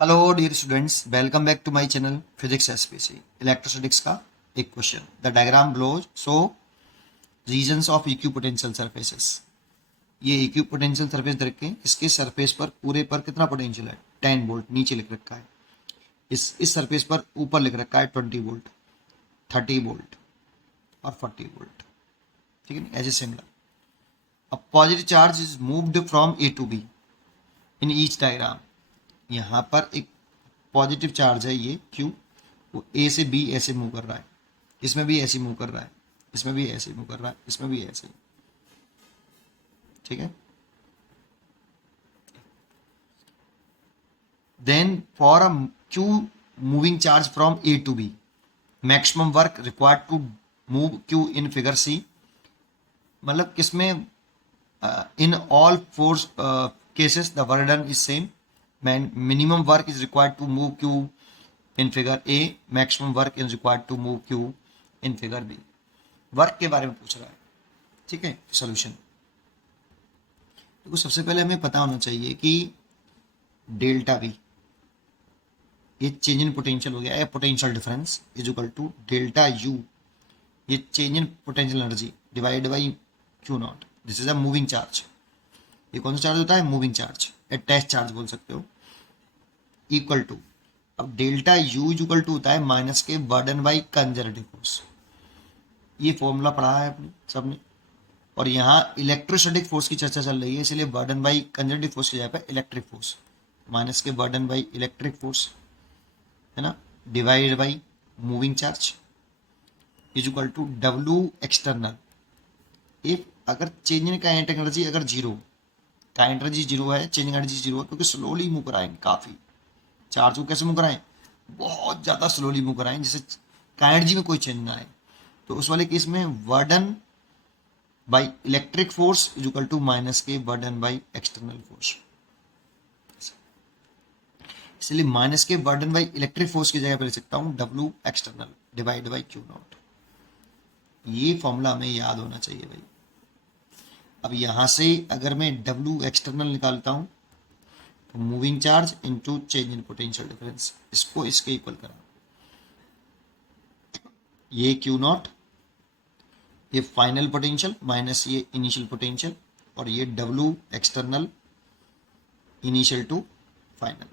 Hello dear students, welcome back to my channel physics SPC electrostatics का एक question. The diagram below show regions of equipotential surfaces. ये equipotential surface देख के इसके surface पर पूरे पर कितना पोटेंशियल है 10 वोल्ट नीचे लिख रखा है। इस सरफेस पर ऊपर लिख रखा है 20 वोल्ट, 30 वोल्ट और 40 वोल्ट। ठीक है, ऐसे similar. A positive charge is moved from A to B in each diagram. यहाँ पर एक पॉजिटिव चार्ज है ये क्यू, वो ए से बी ऐसे मूव कर रहा है, इसमें भी ऐसे मूव कर रहा है, इसमें भी ऐसे मूव कर रहा है, इसमें भी ऐसे। ठीक है, then for a Q moving charge from A to B, maximum work required to move Q in figure C. मतलब किसमें in all four cases the work done is same. Minimum work is required to move q in figure A, maximum work is required to move q in figure B. Work के बारे में पूछ रहा है। ठीक है, सोल्यूशन देखो, सबसे पहले हमें पता होना चाहिए कि डेल्टा बी, ये चेंज इन पोटेंशियल हो गया है, potential difference is equal to delta U, ये change in potential energy divide by Q naught. This is a moving charge. ये कौन सा चार्ज होता है? मूविंग चार्ज, अटैच चार्ज बोल सकते हो। इक्वल टू, अब डेल्टा यू इक्वल टू होता है माइनस के बर्डन बाई कंजर्वेटिव फोर्स। ये फॉर्मूला पढ़ा है अपने सबने। और यहाँ इलेक्ट्रोस्टैटिक फोर्स की चर्चा चल रही है, इसलिए बर्डन बाई कंजर्वेटिव फोर्स की जगह पे इलेक्ट्रिक फोर्स, माइनस के बर्डन बाई इलेक्ट्रिक फोर्स, है ना, divide by moving charge is equal to W external. If अगर चेंज इन काइनेटिक एनर्जी अगर जीरो, काइनेटिक एनर्जी जीरो है, चेंजिंग एनर्जी जीरो है, क्योंकि स्लोली मूव कराएंगे काफ़ी चार्ज को। कैसे मूव कराएं? बहुत ज़्यादा स्लोली मूव कराएं, जिससे एनर्जी में कोई चेंज ना आए। तो उस वाले केस में work done by electric force is equal to minus के वर्डन बाई एक्सटर्नल फोर्स। इसलिए माइनस के वर्डन बाई इलेक्ट्रिक फोर्स की जगह पर लिख सकता हूँ W external divide by Q naught. ये फॉर्मूला हमें याद होना चाहिए भाई। अब यहां से अगर मैं डब्ल्यू एक्सटर्नल निकालता हूं तो moving charge into change in potential difference, इसको इसके इक्वल करा, ये क्यू नॉट, ये फाइनल पोटेंशियल माइनस ये इनिशियल पोटेंशियल, और ये W external initial to final.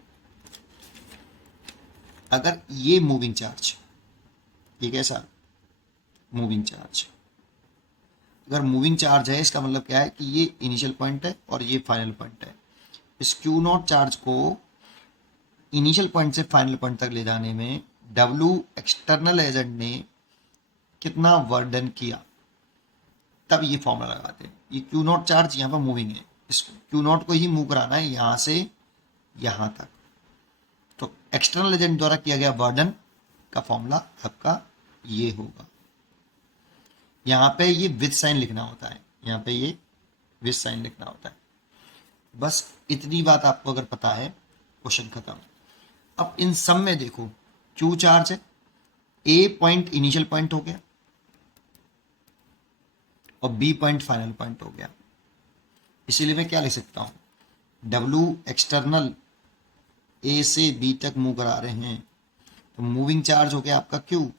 अगर ये मूविंग चार्ज, ये कैसा मूविंग चार्ज, अगर मूविंग चार्ज है इसका मतलब क्या है कि ये इनिशियल पॉइंट है और ये फाइनल पॉइंट है। इस क्यू नॉट चार्ज को इनिशियल पॉइंट से फाइनल पॉइंट तक ले जाने में डब्ल्यू एक्सटर्नल एजेंट ने कितना वर्डन किया, तब ये फॉर्मूला लगाते हैं। ये क्यू नॉट चार्ज यहाँ पर मूविंग है, इस क्यू नॉट को ही मूव कराना है यहाँ से यहाँ तक। तो एक्सटर्नल एजेंट द्वारा किया गया वर्डन का फॉर्मूला आपका ये होगा। यहाँ पे ये विद साइन लिखना होता है, यहाँ पे ये विद साइन लिखना होता है। बस इतनी बात आपको अगर पता है, क्वेश्चन खत्म। अब इन सब में देखो, क्यू चार्ज है, ए पॉइंट इनिशियल पॉइंट हो गया और बी पॉइंट फाइनल पॉइंट हो गया। इसीलिए मैं क्या लिख सकता हूं, डब्ल्यू एक्सटर्नल ए से बी तक मूव करा रहे हैं, तो मूविंग चार्ज हो गया आपका क्यू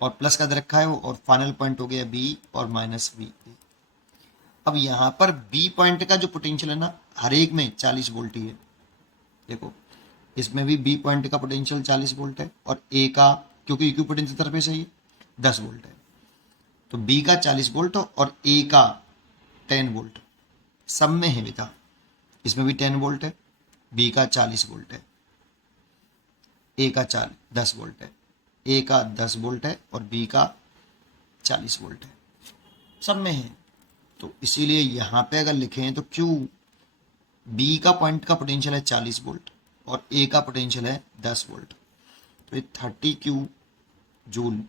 और प्लस का दे रखा है वो, और फाइनल पॉइंट हो गया बी और माइनस बी। अब यहां पर बी पॉइंट का जो पोटेंशियल है ना, हर एक में 40 वोल्ट ही है। देखो, इसमें भी बी पॉइंट का पोटेंशियल 40 वोल्ट है और ए का, क्योंकि इक्वी पोटेंशियल तरफ से ही 10 वोल्ट है, तो बी का 40 वोल्ट और ए का 10 वोल्ट सब में है बेटा। इसमें भी 10 वोल्ट है, बी का 40 वोल्ट है, ए का 10 वोल्ट है, ए का 10 वोल्ट है और बी का 40 वोल्ट है, सब में है। तो इसीलिए यहाँ पे अगर लिखें तो क्यू, बी का पॉइंट का पोटेंशियल है 40 वोल्ट और ए का पोटेंशियल है 10 वोल्ट, तो ये 30 क्यू जूल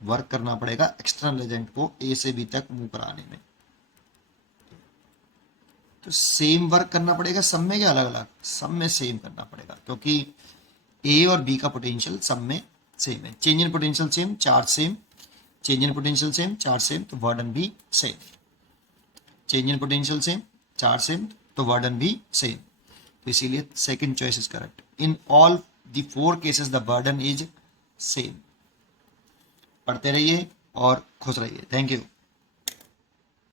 वर्क करना पड़ेगा एक्सटर्नल एजेंट को ए से बी तक मूव कराने में। तो सेम वर्क करना पड़ेगा सब में, क्या अलग अलग? सब में सेम करना पड़ेगा, क्योंकि ए और बी का पोटेंशियल सब में सेम है। Change in potential same, charge same, change in potential same, charge same, तो वर्डन भी same. Change in potential same, charge same, तो वर्डन भी सेम। तो इसीलिए second choice is correct. In all the 4 cases the burden is same. पढ़ते रहिए और खुश रहिए। Thank you.